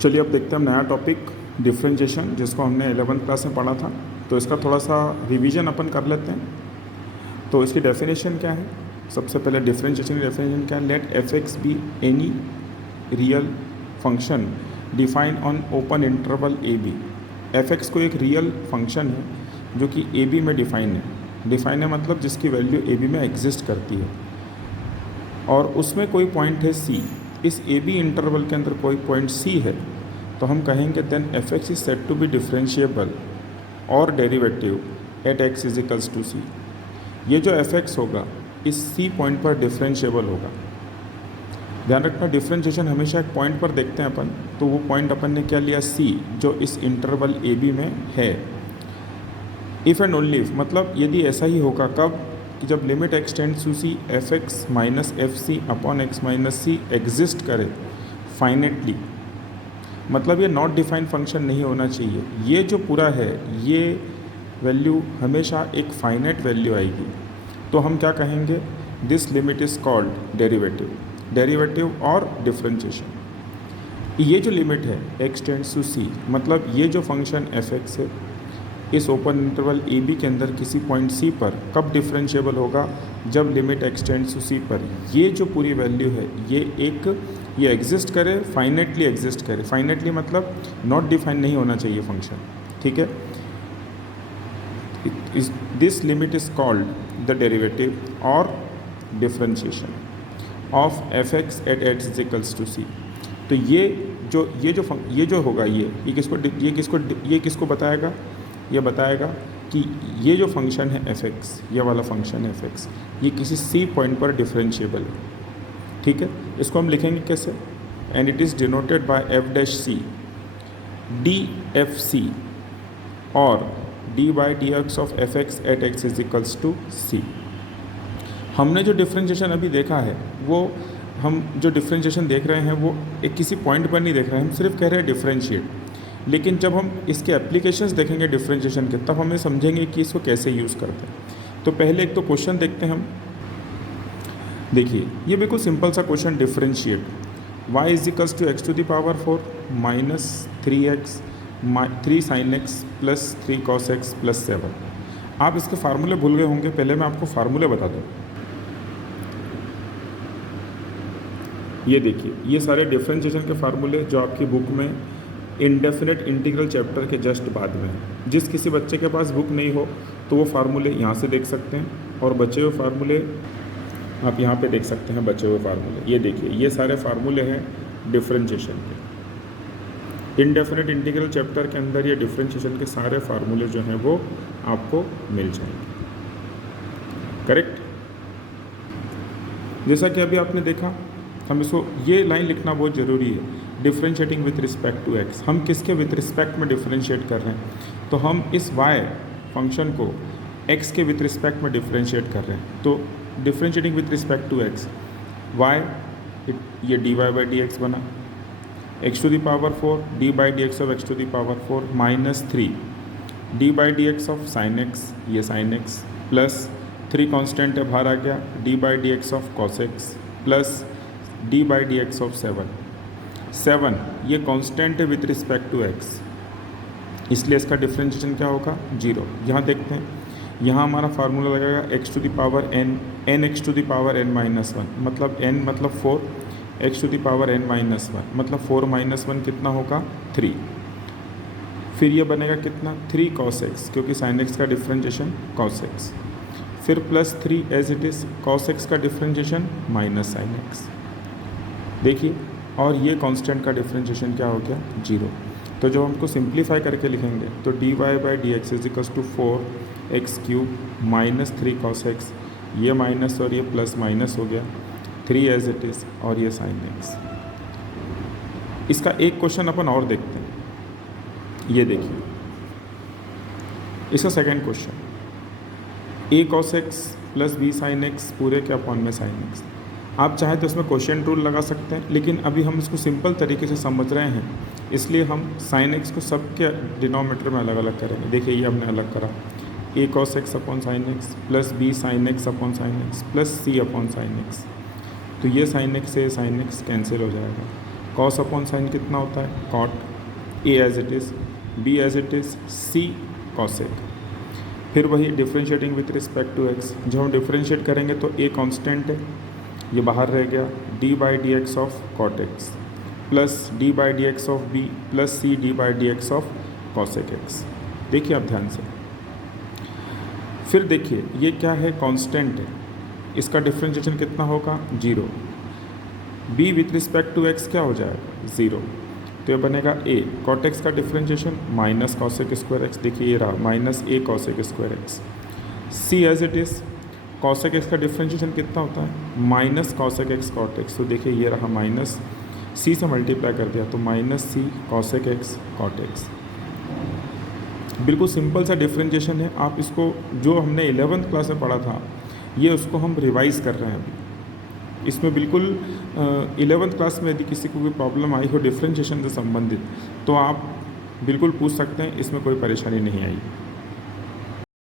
चलिए अब देखते हैं हम नया टॉपिक डिफरेंशिएशन, जिसको हमने 11th क्लास में पढ़ा था। तो इसका थोड़ा सा रिवीजन अपन कर लेते हैं। तो इसकी डेफिनेशन क्या है? सबसे पहले डिफरेंशिएशन की डेफिनेशन क्या है? Let f x be any real function define on open interval a b. F x को एक रियल फंक्शन है जो कि ए बी में डिफाइन है मतलब जिसकी वैल्यू ए बी में एग्जिस्ट करती है, और उसमें कोई पॉइंट है सी। इस ए बी इंटरवल के अंदर कोई पॉइंट सी है, तो हम कहेंगे then f x is set to be differentiable और derivative at x is equals to c. ये जो एफ एक्स होगा इस सी पॉइंट पर डिफरेंशिएबल होगा। ध्यान रखना, डिफरेंशिएशन हमेशा एक पॉइंट पर देखते हैं अपन, तो वो पॉइंट अपन ने क्या लिया? सी, जो इस इंटरवल ए बी में है। इफ़ एंड ओनली इफ, मतलब यदि ऐसा ही होगा कब? कि जब limit x tends to c f x minus f c upon x minus c exist करे फाइनेटली। मतलब ये नॉट डिफाइंड फंक्शन नहीं होना चाहिए। ये जो पूरा है ये वैल्यू हमेशा एक फाइनेट वैल्यू आएगी। तो हम क्या कहेंगे? This limit is called derivative और डिफरेंशिएशन। ये जो लिमिट है एक्स टेंड्स टू सी, मतलब ये जो फंक्शन एफ एक्स है इस ओपन इंटरवल ए बी के अंदर किसी पॉइंट सी पर कब डिफरेंशिएबल होगा? जब लिमिट एक्स टेंड्स टू सी पर ये जो पूरी वैल्यू है ये एग्जिस्ट करे, फाइनेटली एग्जिस्ट करे। फाइनेटली मतलब नॉट डिफाइन नहीं होना चाहिए फंक्शन, ठीक है। This limit is called the derivative और differentiation of f x at x is equals to c. तो ये जो होगा ये किसको बताएगा? ये बताएगा कि ये जो फंक्शन है एफ एक्स, ये वाला फंक्शन है एफ एक्स, ये किसी सी पॉइंट पर डिफरेंशिएबल है, ठीक है। इसको हम लिखेंगे कैसे? And it is denoted by f dash c d f c और d by d x of f x at x is equals to c. हमने जो डिफरेंशिएशन अभी देखा है हम जो डिफरेंशिएशन देख रहे हैं वो एक किसी पॉइंट पर नहीं देख रहे हैं, हम सिर्फ कह रहे हैं डिफरेंशिएट। लेकिन जब हम इसके एप्लीकेशंस देखेंगे डिफरेंशिएशन के, तब हमें समझेंगे कि इसको कैसे यूज़ करते हैं। तो पहले एक तो क्वेश्चन देखते हैं हम। देखिए ये बिल्कुल सिंपल सा question, differentiate y is equals to x to the power 4 minus 3x 3 sin x plus 3 cos x plus 7। आप इसके फार्मूले भूल गए होंगे, पहले मैं आपको फार्मूले बता दूँ। ये देखिए, ये सारे डिफरेंशिएशन के फार्मूले जो आपकी बुक में इंडेफिनेट इंटीग्रल चैप्टर के जस्ट बाद में है। जिस किसी बच्चे के पास बुक नहीं हो तो वो फार्मूले यहाँ से देख सकते हैं, और बचे हुए फार्मूले आप यहाँ पे देख सकते हैं। बचे हुए फार्मूले ये देखिए, ये सारे फार्मूले हैं डिफरेंशिएशन के। इंडेफिनेट इंटीग्रल चैप्टर के अंदर ये डिफरेंशिएशन के सारे फार्मूले जो हैं वो आपको मिल जाएंगे, करेक्ट। जैसा कि अभी आपने देखा, हम इसको ये लाइन लिखना बहुत ज़रूरी है। Differentiating with respect to x, हम किसके विथ रिस्पेक्ट में डिफरेंशिएट कर रहे हैं? तो हम इस y फंक्शन को x के विथ रिस्पेक्ट में डिफरेंशिएट कर रहे हैं। तो differentiating with respect to x, y ये dy बाई डी एक्स बना, x to the power 4 d by d x of x to the power 4 minus 3 d by d x of sine x, ये sine x plus 3 constant है बाहर आ गया, d by d x of cos x plus d by d x of 7 ये constant है with respect to x, इसलिए इसका differentiation क्या होगा? 0। यहाँ देखते हैं, यहाँ हमारा फार्मूला लगेगा x to the power n x to the power n minus 1, मतलब n मतलब 4, x to the power n minus 1 मतलब 4 माइनस 1 कितना होगा? 3। फिर ये बनेगा कितना? 3 cos x, क्योंकि sin x का डिफरेंशिएशन cos x, फिर plus 3 as it is cos x का डिफरेंशिएशन माइनस sin x। देखिए, और ये कांस्टेंट का डिफरेंशिएशन क्या हो गया? 0। तो जब हमको सिंप्लीफाई करके लिखेंगे तो d y by d x is equals to 4x cube minus 3 cos x, ये माइनस और ये प्लस माइनस हो गया, 3 एज इट इज़ और ये sin x। इसका एक क्वेश्चन अपन और देखते हैं। ये देखिए, इसका second question, a cos x plus b sin x पूरे के अपॉन में sin x। आप चाहे तो इसमें क्वेश्चन रूल लगा सकते हैं, लेकिन अभी हम इसको सिंपल तरीके से समझ रहे हैं, इसलिए हम sin x को सबके डिनोमिनेटर में अलग अलग करेंगे। देखिए ये हमने अलग करा, a cos x upon sin x plus b sin x upon sin x plus c upon sin x। तो ये sin x से sin x कैंसिल हो जाएगा, कॉस अपॉन साइन कितना होता है, cot, a as it is, b as it is, c cosec. फिर वही differentiating with respect to x, जब हम डिफ्रेंशिएट करेंगे तो ए कांस्टेंट है, ये बाहर रह गया, d by d x of cot x plus d by d x of b plus c d by d x of cosec x. देखिए आप ध्यान से, फिर देखिए ये क्या है, कांस्टेंट है, इसका डिफ्रेंशिएशन कितना होगा, 0। B with respect to x क्या हो जाएगा, 0, तो ये बनेगा ए कॉट एक्स का differentiation minus cosec square x, देखिए ये रहा minus a cosec square x. C as it is, cosec x का डिफ्रेंशिएशन कितना होता है, minus cosec x cot x, तो देखिए ये रहा माइनस, सी से मल्टीप्लाई कर दिया तो माइनस सी कॉसेक एक्स कॉट एक्स। बिल्कुल सिंपल सा डिफ्रेंशिएशन है, आप इसको जो हमने 11th क्लास में पढ़ा था ये उसको हम रिवाइज़ कर रहे हैं अभी। इसमें बिल्कुल 11th क्लास में यदि किसी को कोई प्रॉब्लम आई हो डिफ्रेंशिएशन से संबंधित तो आप बिल्कुल पूछ सकते हैं, इसमें कोई परेशानी नहीं आई।